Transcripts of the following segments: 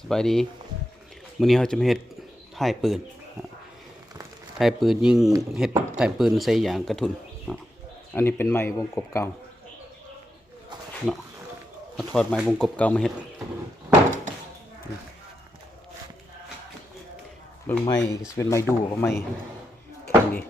สบายดีมื้อนี้เราจะมาเฮ็ดถ่ายปืนถ่ายปืนยิงเฮ็ดถ่ายปืนใส่ยางกระทุนอันนี้เป็นไม้วงกบเก่าเนาะเราถอดไม้วงกบเก่ามาเฮ็ดเบิ่งไม้สิเป็นไม้ดูกับไม้แข็งดี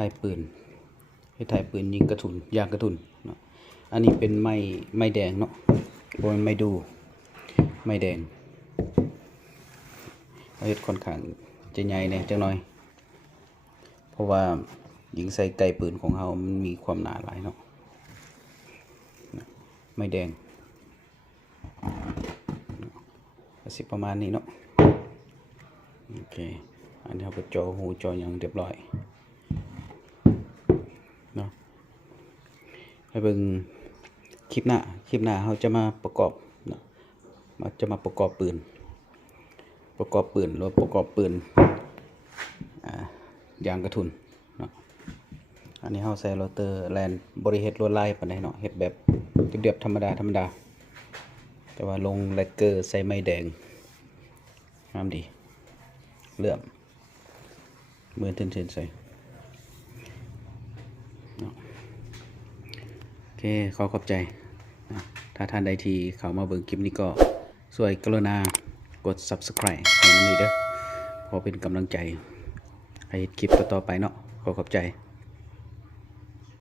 ถ่ายปืนให้ถ่ายปืนยิงกระสุนยางกระสุนเนาะอันนี้เป็นไม้แดงเนาะบนไม้ดูไม้แดงเฮ็ดค่อนข้างจะใหญ่แน่จังหน่อยเพราะว่ายิงใส่ไกปืนของเรามันมีความหนาหลายเนาะไม้แดงสิประมาณนี้เนาะโอเคอันนี้เราก็จ่อหูจ่ออย่างเรียบร้อยเนาะให้เบิ่งคลิปหน้าเราจะมาประกอบเนาะจะมาประกอบปืนหรือประกอบปืนยางกระทุนเนาะอันนี้เราใส่โรเตอร์แลนบริเฮ็ดลวดลายปานใดเนาะเฮ็ดแบบเรียบๆธรรมดาแต่ว่าลงแลกเกอร์ใส่ไม้แดงงามดีเลื่อมมือเต้นๆใส่โอเคขอบใจนะถ้าท่านใดที่เข้ามาเบิ่งคลิปนี้ก็ช่วยกรุณากด Subscribe ให้มันหน่อยเด้อพอเป็นกำลังใจให้คลิปต่อๆไปเนาะขอบใจ